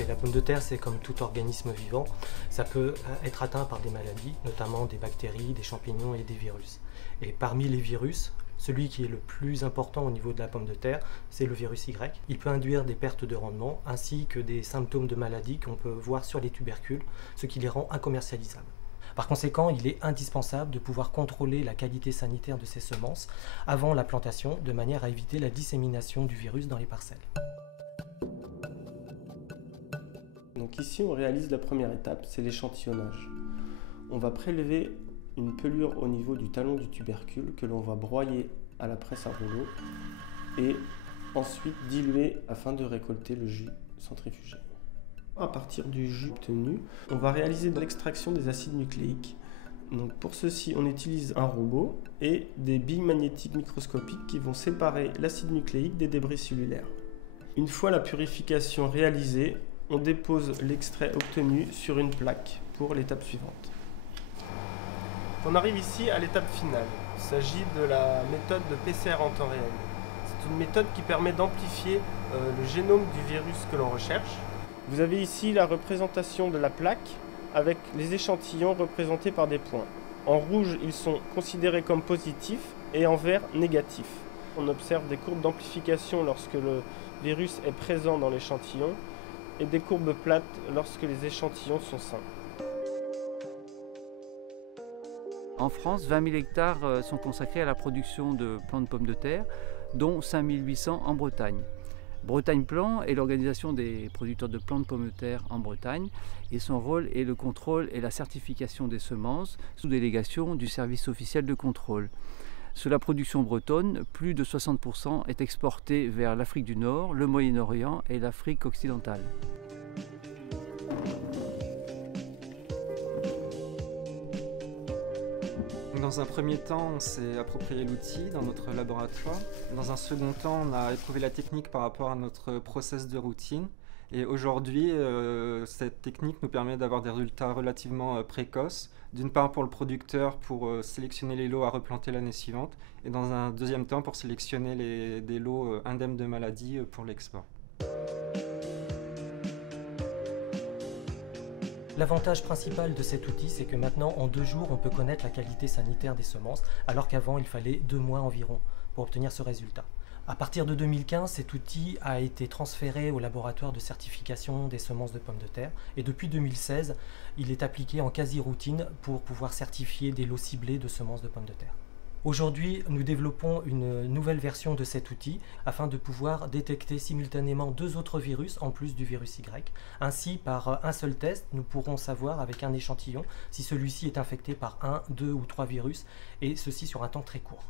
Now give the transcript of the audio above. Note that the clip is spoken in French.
Et la pomme de terre, c'est comme tout organisme vivant, ça peut être atteint par des maladies, notamment des bactéries, des champignons et des virus. Et parmi les virus, celui qui est le plus important au niveau de la pomme de terre, c'est le virus Y. Il peut induire des pertes de rendement ainsi que des symptômes de maladie qu'on peut voir sur les tubercules, ce qui les rend incommercialisables. Par conséquent, il est indispensable de pouvoir contrôler la qualité sanitaire de ces semences avant la plantation, de manière à éviter la dissémination du virus dans les parcelles. Donc ici, on réalise la première étape, c'est l'échantillonnage. On va prélever une pelure au niveau du talon du tubercule que l'on va broyer à la presse à rouleau et ensuite diluer afin de récolter le jus centrifugé. À partir du jus obtenu, on va réaliser de l'extraction des acides nucléiques. Donc pour ceci, on utilise un robot et des billes magnétiques microscopiques qui vont séparer l'acide nucléique des débris cellulaires. Une fois la purification réalisée, on dépose l'extrait obtenu sur une plaque pour l'étape suivante. On arrive ici à l'étape finale. Il s'agit de la méthode de PCR en temps réel. C'est une méthode qui permet d'amplifier le génome du virus que l'on recherche. Vous avez ici la représentation de la plaque avec les échantillons représentés par des points. En rouge, ils sont considérés comme positifs et en vert, négatifs. On observe des courbes d'amplification lorsque le virus est présent dans l'échantillon et des courbes plates lorsque les échantillons sont sains. En France, 20 000 hectares sont consacrés à la production de plants de pommes de terre, dont 5 800 en Bretagne. Bretagne Plan est l'organisation des producteurs de plants de pommes de terre en Bretagne et son rôle est le contrôle et la certification des semences sous délégation du service officiel de contrôle. Sur la production bretonne, plus de 60% est exporté vers l'Afrique du Nord, le Moyen-Orient et l'Afrique occidentale. Dans un premier temps, on s'est approprié l'outil dans notre laboratoire. Dans un second temps, on a éprouvé la technique par rapport à notre process de routine. Et aujourd'hui, cette technique nous permet d'avoir des résultats relativement précoces. D'une part pour le producteur, pour sélectionner les lots à replanter l'année suivante. Et dans un deuxième temps, pour sélectionner des lots indemnes de maladie pour l'export. L'avantage principal de cet outil, c'est que maintenant, en 2 jours, on peut connaître la qualité sanitaire des semences, alors qu'avant, il fallait 2 mois environ pour obtenir ce résultat. À partir de 2015, cet outil a été transféré au laboratoire de certification des semences de pommes de terre, et depuis 2016, il est appliqué en quasi-routine pour pouvoir certifier des lots ciblés de semences de pommes de terre. Aujourd'hui, nous développons une nouvelle version de cet outil afin de pouvoir détecter simultanément 2 autres virus en plus du virus Y. Ainsi, par un seul test, nous pourrons savoir avec un échantillon si celui-ci est infecté par 1, 2 ou 3 virus, et ceci sur un temps très court.